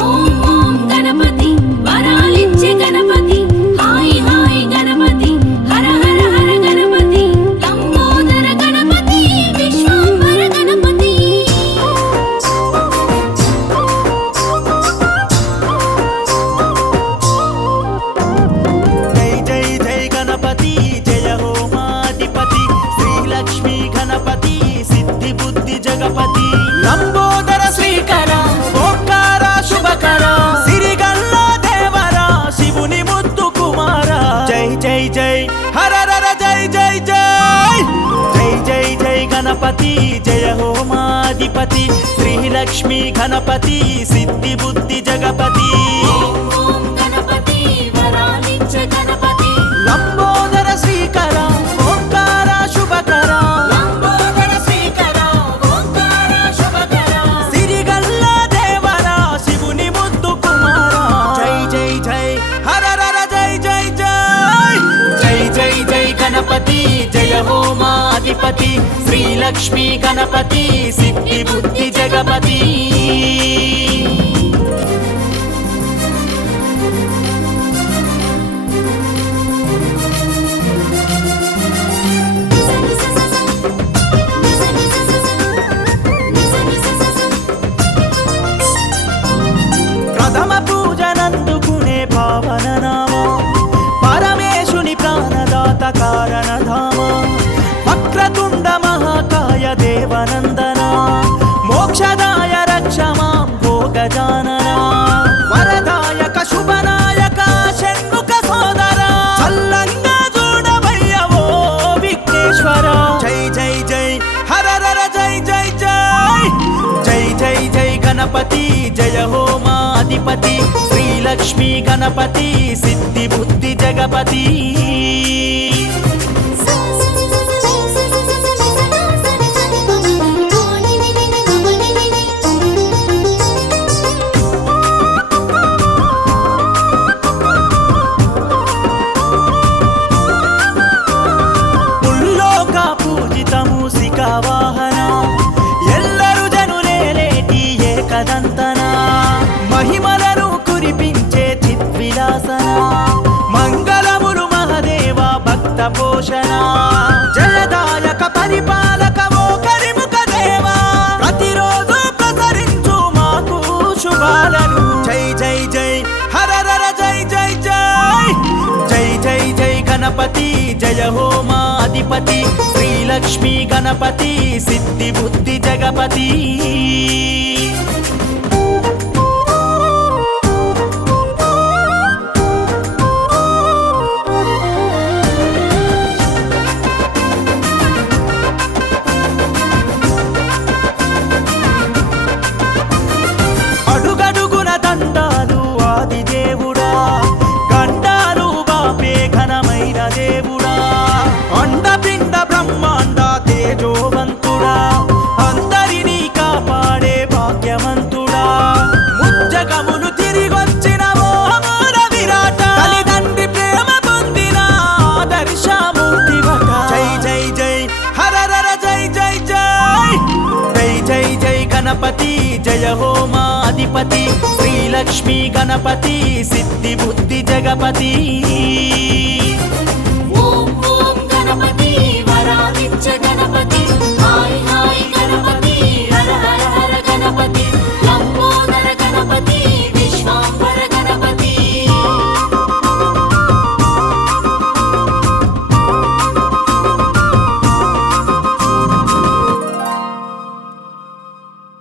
ఓం ఓం Ganapati వరాలిచ్చే Ganapati hi hi Ganapati హర హర హర గణపతి లంబోదర గణపతి విశ్వంభర గణపతి జై జై జై గణపతి జయ హో మాధిపతి శ్రీలక్ష్మీ గణపతి సిద్ధి బుద్ధి జగపతి లంబోదర శ్రీకర ఓంకార శుభకర సిరిగల్ల దేవర శివుని ముద్దు కుమార జై జై జై హర హర జై జై జై జై జై జై గణపతి జయ హో మాధిపతి శ్రీలక్ష్మీ గణపతి సిద్ధి బుద్ధి జగపతి ఓం ఓం గణపతి వరాలిచ్చే గణపతి లంబోదర శ్రీకర ఓంకార శుభకర లంబోదర శ్రీకర ఓంకార శుభకర సిరిగల్ల దేవర శివుని ముద్దు కుమార జై జై జై హర హర జై జై జై జై జై జై గణపతి జయ హో మాధిపతి శ్రీలక్ష్మీ గణపతి సిద్ధి బుద్ధి జగపతి ప్రథమ పూజనందుకునే పావన నామ పరమేశుని ప్రాణదాత కారణధామ వక్రతుండ మహాకాయ దేవనందన మోక్షదాయ రక్షమాం భోగజానన వరదాయక శుభనాయక షణ్ముఖ సోదర చల్లంగా చూడవయ్య ఓ విఘ్నేశ్వర జై జై జై హర హర జై జై జై జై జై జై గణపతి జయ హో మాధిపతి శ్రీలక్ష్మీ గణపతి సిద్ధి బుద్ధి జగపతి ముల్లోక పూజిత మూసిక వాహన ఎల్లరు జనులేటి ఏకదంతన మహిమలను కురిపించే చిద్విలాసన మంగళములు మహదేవ భక్త పోషణ జయదాయక పరిపాలక ఓ కరిముఖ దేవ ప్రతిరోజు ప్రసరించు మాకు శుభాలను జై జై జై హర హర జై జై జై జై జై జై గణపతి జయ హో మాధిపతి శ్రీలక్ష్మీ గణపతి సిద్ధి బుద్ధి జగపతి అడుగడుగున దండాలు ఆది దేవుడా గండాలు బాపే ఘనమైన దేవుడా అండపిండ బ్రహ్మాండ తేజోవంతుడా అందరినీ కాపాడే భాగ్యవంతుడా ముజ్జగములు తిరిగొచ్చిన ఓ అమర విరాట తల్లిదండ్రి ప్రేమ పొందిన ఆదర్శమూర్తివట జై జై జై హర హర జై జై జై జై జై జై గణపతి జయ హో మాధిపతి శ్రీలక్ష్మీ గణపతి సిద్ధి బుద్ధి జగపతి ఓం ఓం గణపతి వరాలిచ్చే గణపతి హాయ్ హాయ్ గణపతి హర హర హర గణపతి లంబోదర గణపతి విశ్వంభర